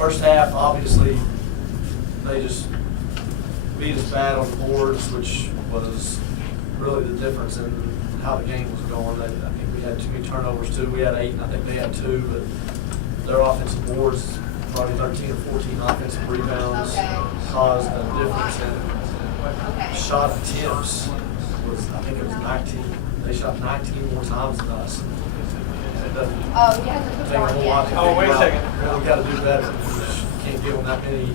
First half, obviously, they just beat us bad on the boards, which was really the difference in how the game was going. I think we had too many turnovers too. We had 8, and I think they had 2, but their offensive boards, probably 13 or 14 offensive rebounds, caused a difference in shot attempts. I think it was 19. They shot 19 more times than us. It doesn't take a whole lot to Oh, wait a second. We've got to do better. We just can't give them that many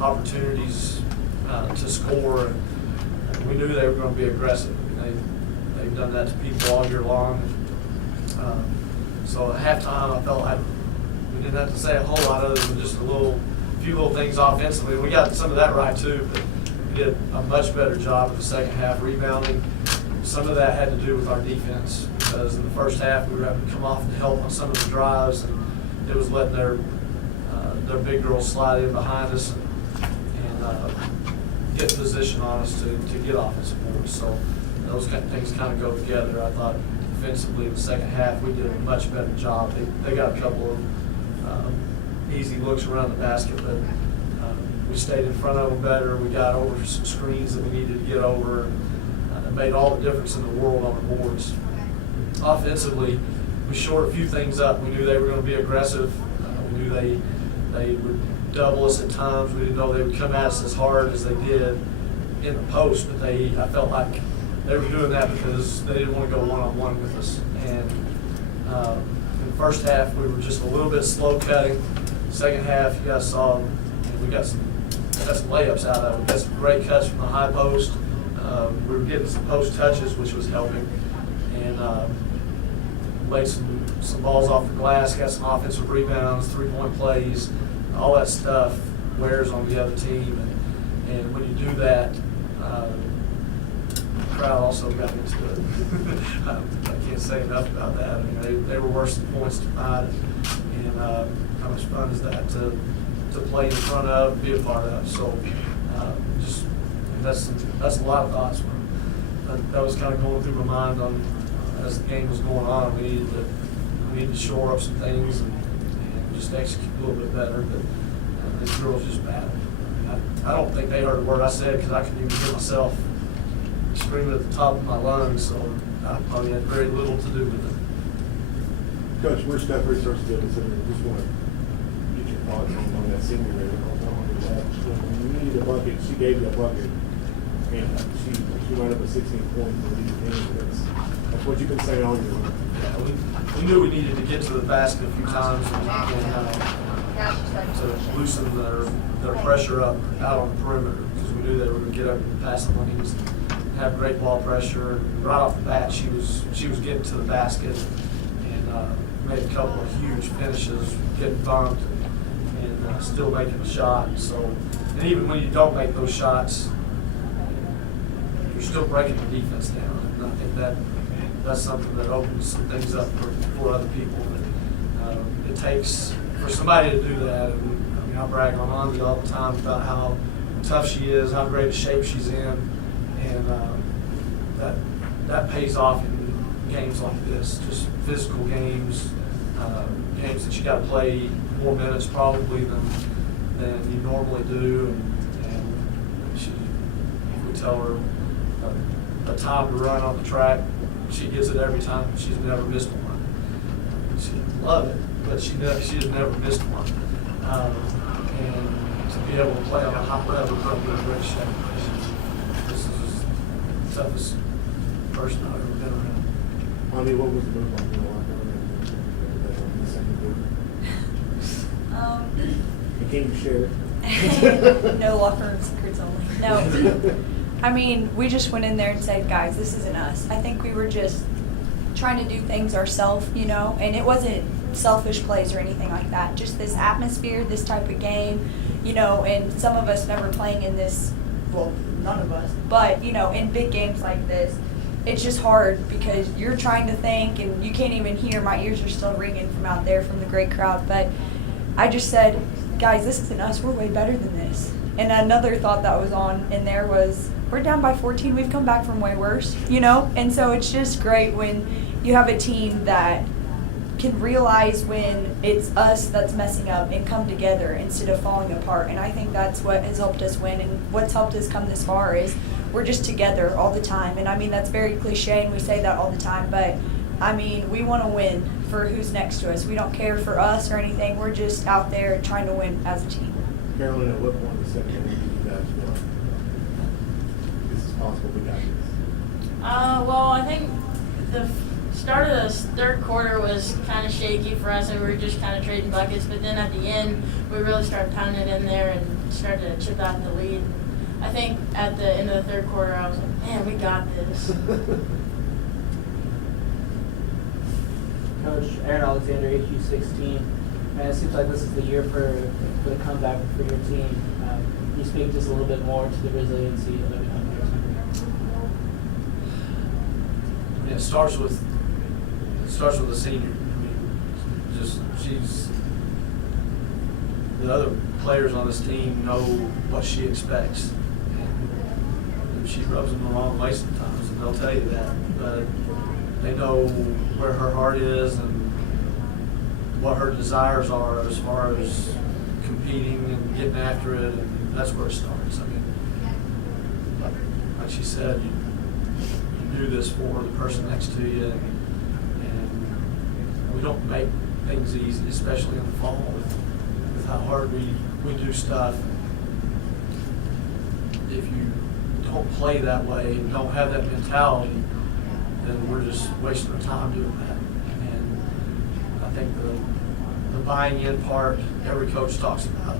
opportunities to score. And we knew they were going to be aggressive. They've done that to people all year long. So at halftime, I felt like we didn't have to say a whole lot other than just a few little things offensively. We got some of that right too, but we did a much better job in the second half rebounding. Some of that had to do with our defense, because in the first half we were having to come off and help on some of the drives, and it was letting their big girls slide in behind us and get position on us to get offensive boards. So those kind of things kind of go together. I thought defensively in the second half we did a much better job. They got a couple of easy looks around the basket, but we stayed in front of them better. We got over some screens that we needed to get over. It made all the difference in the world on the boards. Offensively, we shored a few things up. We knew they were going to be aggressive. We knew they would double us at times. We didn't know they would come at us as hard as they did in the post, but I felt like they were doing that because they didn't want to go one-on-one with us. And in the first half, we were just a little bit slow cutting. Second half, you guys saw we got some layups out of it. We got some great cuts from the high post. We were getting some post touches, which was helping, and laid some balls off the glass, got some offensive rebounds, three-point plays. All that stuff wears on the other team, and when you do that, the crowd also got into it. I can't say enough about that. I mean, they were worse than points tonight, and how much fun is that to play in front of, and be a part of. So that's a lot of thoughts. That was kind of going through my mind on as the game was going on. We needed to shore up some things and just execute a little bit better. But these girls just battled. I don't think they heard a word I said because I couldn't even hear myself screaming at the top of my lungs. So I probably had very little to do with it. Coach, we're Steph Resource Business, and we just want to get your thoughts on that senior rate. When you needed a bucket, she gave you a bucket, and she wound up with 16 points for the game. That's what you've been saying all year long. Yeah, we knew we needed to get to the basket a few times and to loosen their pressure up out on the perimeter, because we knew they were going to get up and pass the lanes and have great ball pressure. And right off the bat, she was getting to the basket and made a couple of huge finishes, getting bumped and still making a shot. So, and even when you don't make those shots, you're still breaking the defense down. And I think that's something that opens some things up for other people. But it takes for somebody to do that. And, I mean, I brag on Andy all the time about how tough she is, how great a shape she's in, and that pays off in games like this, just physical games, games that you got to play more minutes probably than you normally do. And if we tell her a time to run on the track, she gets it every time. She's never missed one. She didn't love it, but she has never missed one. And to be able to play on a high level, put her in great shape. This is the toughest person I've ever been around. Andy, what was the move on your locker room in the second quarter? Can you share? No locker room secrets only. No. I mean, we just went in there and said, guys, this isn't us. I think we were just trying to do things ourselves, and it wasn't selfish plays or anything like that. Just this atmosphere, this type of game, and some of us never playing in this, well, none of us, but, in big games like this, it's just hard because you're trying to think and you can't even hear. My ears are still ringing from out there from the great crowd. But I just said, guys, this isn't us. We're way better than this. And another thought that was on in there was, we're down by 14. We've come back from way worse, And so it's just great when you have a team that can realize when it's us that's messing up and come together instead of falling apart. And I think that's what has helped us win, and what's helped us come this far is we're just together all the time. And I mean, that's very cliche and we say that all the time, but I mean, we want to win for who's next to us. We don't care for us or anything. We're just out there trying to win as a team. Carolyn, at what point in the second inning did you guys feel like this is possible, we got this? Well, I think the start of the third quarter was kind of shaky for us, and we were just kind of trading buckets. But then at the end, we really started pounding it in there and started to chip out the lead. I think at the end of the third quarter, I was like, man, we got this. Coach Aaron Alexander, HU16. Man, it seems like this is the year for the comeback for your team. Can you speak just a little bit more to the resiliency of the team? I mean, it starts with the senior. I mean, just she's the other players on this team know what she expects, and she rubs them the wrong way sometimes, and they'll tell you that. But they know where her heart is and what her desires are as far as competing and getting after it, and that's where it starts. I mean, like she said, you do this for the person next to you, and we don't make things easy, especially in the fall with how hard we do stuff. If you don't play that way and don't have that mentality, then we're just wasting our time doing that. And I think the buying in part, every coach talks about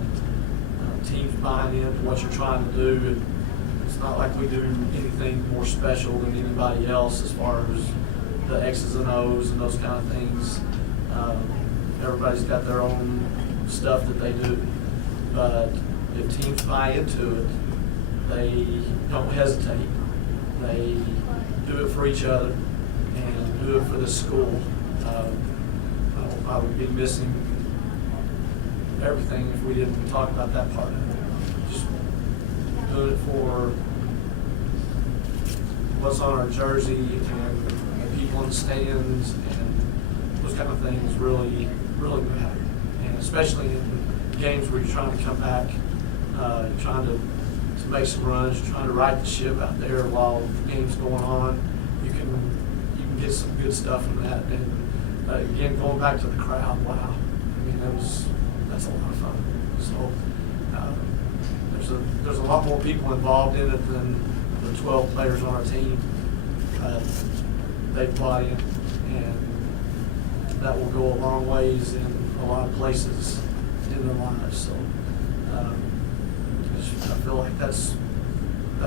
teams buying into what you're trying to do. And it's not like we do anything more special than anybody else as far as the X's and O's and those kind of things. Everybody's got their own stuff that they do. But if teams buy into it, they don't hesitate. They do it for each other and do it for the school. I would be missing everything if we didn't talk about that part of it. Just doing it for what's on our jersey and the people in the stands, and those kind of things really, really matter. And especially in games where you're trying to come back, trying to make some runs, trying to right the ship out there while the game's going on, you can get some good stuff from that. And again, going back to the crowd, wow, I mean that's a lot of fun. So there's a lot more people involved in it than the 12 players on our team. They've bought in, and that will go a long ways in a lot of places in their lives. So I feel like that's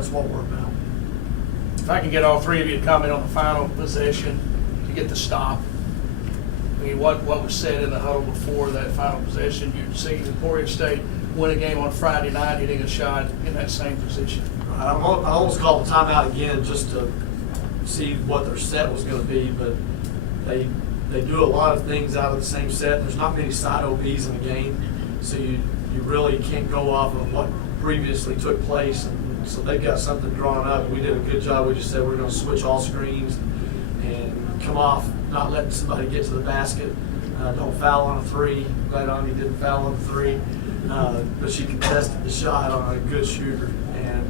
what we're about. If I can get all three of you to comment on the final possession to get the stop. I mean, what was said in the huddle before that final possession? You're seeing Emporia State win a game on Friday night, hitting a shot in that same position. I almost called the timeout again just to see what their set was going to be, but they do a lot of things out of the same set. There's not many side OBs in the game, so you really can't go off of what previously took place. And so they've got something drawn up. We did a good job. We just said we're going to switch all screens and come off, not letting somebody get to the basket. Don't foul on a three. Glad Anya didn't foul on the three, but she contested the shot on a good shooter, and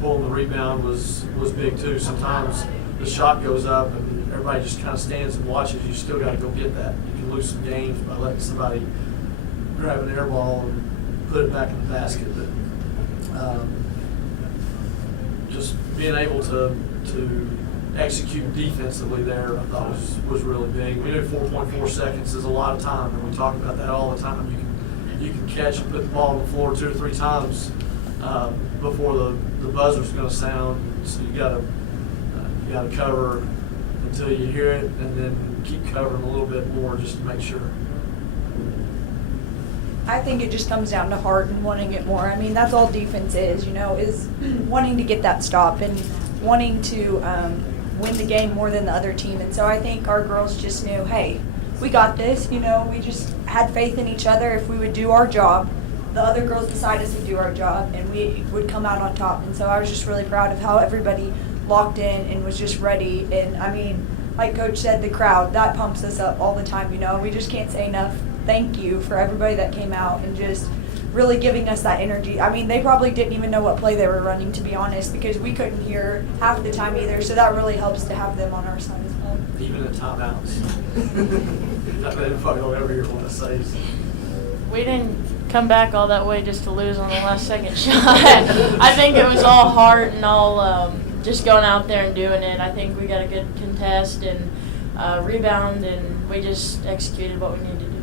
pulling the rebound was big too. Sometimes the shot goes up and everybody just kind of stands and watches. You still got to go get that. You can lose some games by letting somebody grab an air ball and put it back in the basket. But just being able to execute defensively there, I thought was really big. We knew 4.4 seconds is a lot of time, and we talk about that all the time. You can catch and put the ball on the floor 2 or 3 times before the buzzer's going to sound. So you got to cover until you hear it, and then keep covering a little bit more just to make sure. I think it just comes down to heart and wanting it more. I mean, that's all defense is wanting to get that stop and wanting to win the game more than the other team. And so I think our girls just knew, hey, we got this. We just had faith in each other. If we would do our job, the other girls beside us would do our job, and we would come out on top. And so I was just really proud of how everybody locked in and was just ready. And I mean, like Coach said, the crowd, that pumps us up all the time, you know. We just can't say enough thank you for everybody that came out and just really giving us that energy. I mean, they probably didn't even know what play they were running, to be honest, because we couldn't hear half the time either. So that really helps to have them on our side as well. Even at timeouts. They probably don't ever hear what I say. We didn't come back all that way just to lose on the last second shot. I think it was all heart and all just going out there and doing it. I think we got a good contest and rebound, and we just executed what we needed to do.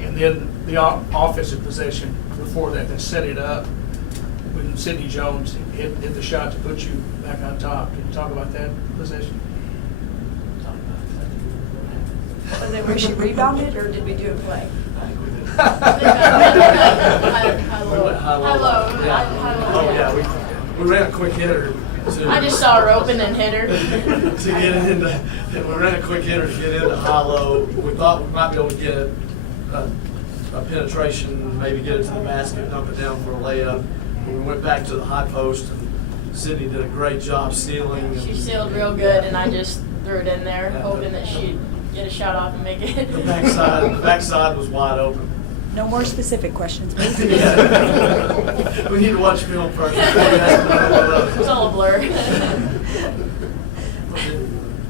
And then the offensive possession before that set it up when Sidney Jones hit the shot to put you back on top. Can you talk about that possession? Was it where she rebounded, or did we do a play? I think we did. High-low. Yeah. Oh, yeah, we ran a quick hitter. I just saw her open and hit her. To get into, we ran a quick hitter to get into high-low. We thought we might be able to get a penetration, maybe get it to the basket, dump it down for a layup. We went back to the high post, and Sydney did a great job sealing. She sealed real good, and I just threw it in there, Yeah, hoping that she'd get a shot off and make it. The backside was wide open. No more specific questions, please. Yeah. We need to watch film first. before we ask It was all a blur. We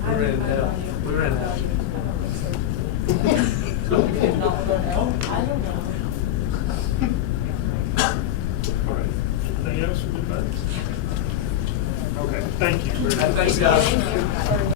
ran it out. We ran it out. I don't know. All right. Anything else from the budget? Okay, thank you. Thanks, guys.